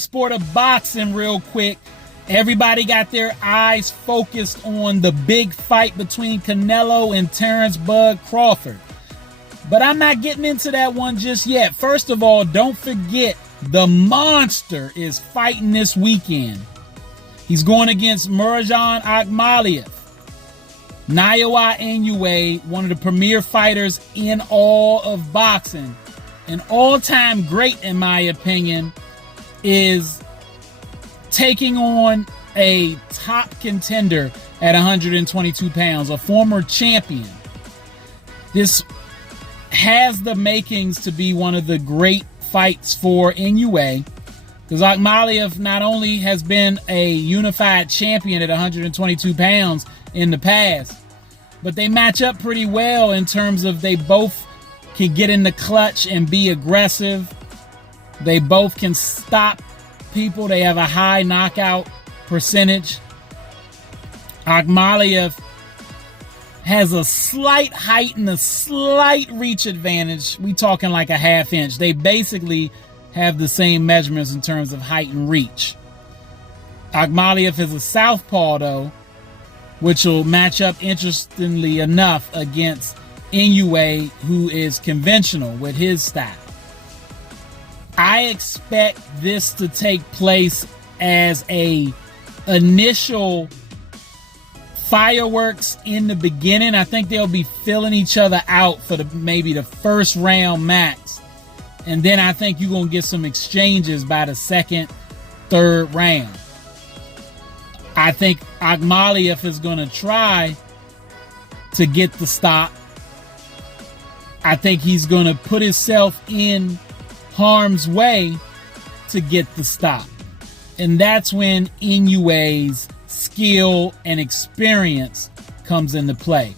Sport of boxing real quick. Everybody got their eyes focused on the big fight between Canelo and Terrence Bud Crawford. But I'm not getting into that one just yet. First of all, don't forget the monster is fighting this weekend. He's going against Murjan Akhmadaliev. Inoue Inoue, one of the premier fighters in all of boxing. An all-time great, in my opinion, is taking on a top contender at 122 pounds, a former champion. This has the makings to be one of the great fights for Inoue, because Akhmadaliev not only has been a unified champion at 122 pounds in the past, but they match up pretty well in terms of they both can get in the clutch and be aggressive. They both can stop people. They have a high knockout percentage. Akhmadaliev has a slight height and a slight reach advantage. We talking like a half inch. They basically have the same measurements in terms of height and reach. Akhmadaliev is a southpaw, though, which will match up, interestingly enough, against Inoue, who is conventional with his style. I expect this to take place as a initial fireworks in the beginning. I think they'll be filling each other out for maybe the first round max. And then I think you're going to get some exchanges by the second, third round. I think Akhmadaliev is going to try to get the stop. I think he's going to put himself in harm's way to get the stop. And that's when Inoue's skill and experience comes into play.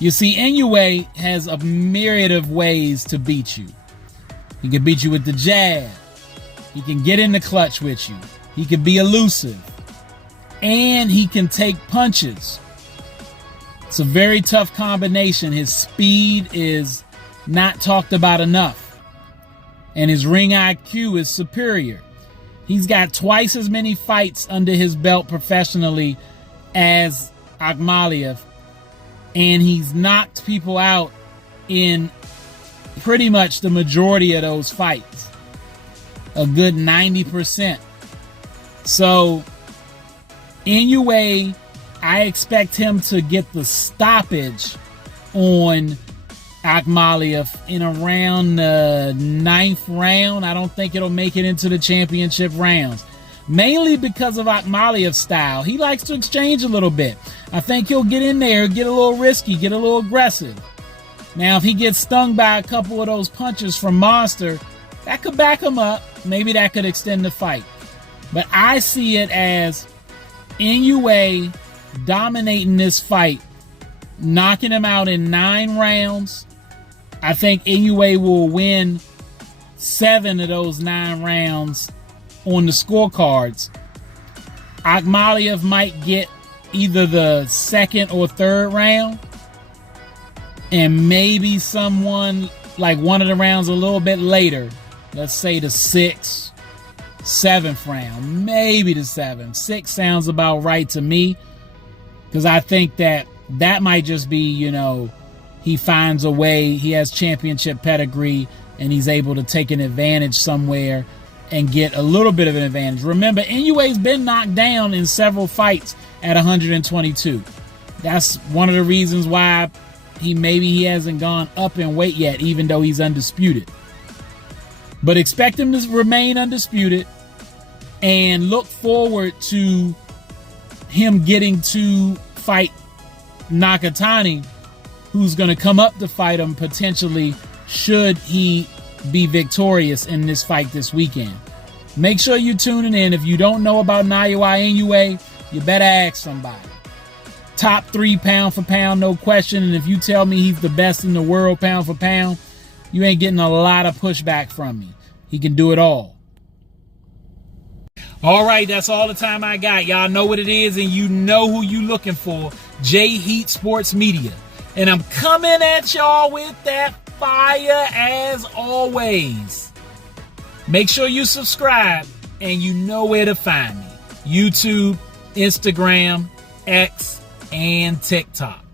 You see, Inoue has a myriad of ways to beat you. He can beat you with the jab. He can get in the clutch with you. He can be elusive. And he can take punches. It's a very tough combination. His speed is not talked about enough. And his ring IQ is superior. He's got twice as many fights under his belt professionally as Akhmadaliev. And he's knocked people out in pretty much the majority of those fights. A good 90%. So Inoue, I expect him to get the stoppage on Akhmadaliev in around the 9th round. I don't think it'll make it into the championship rounds. Mainly because of Akhmadaliev's style. He likes to exchange a little bit. I think he'll get in there, get a little risky, get a little aggressive. Now, if he gets stung by a couple of those punches from Monster, that could back him up. Maybe that could extend the fight. But I see it as Inoue dominating this fight, knocking him out in 9 rounds. I think Inoue will win 7 of those 9 rounds on the scorecards. Akhmadaliev might get either the 2nd or 3rd round, and maybe someone like one of the rounds a little bit later. Let's say the 6th, 7th round, maybe the 7th. 6 sounds about right to me, because I think that might just be, he finds a way, he has championship pedigree, and he's able to take an advantage somewhere and get a little bit of an advantage. Remember, Inoue's been knocked down in several fights at 122. That's one of the reasons why he hasn't gone up in weight yet, even though he's undisputed. But expect him to remain undisputed, and look forward to him getting to fight Nakatani, who's going to come up to fight him potentially should he be victorious in this fight this weekend. Make sure you're tuning in. If you don't know about Inoue, you better ask somebody. Top 3 pound for pound, no question. And if you tell me he's the best in the world pound for pound, you ain't getting a lot of pushback from me. He can do it all. All right, that's all the time I got. Y'all know what it is, and you know who you looking for. J Heat Sports Media. And I'm coming at y'all with that fire as always. Make sure you subscribe. and you know where to find me. YouTube, Instagram, X, and TikTok.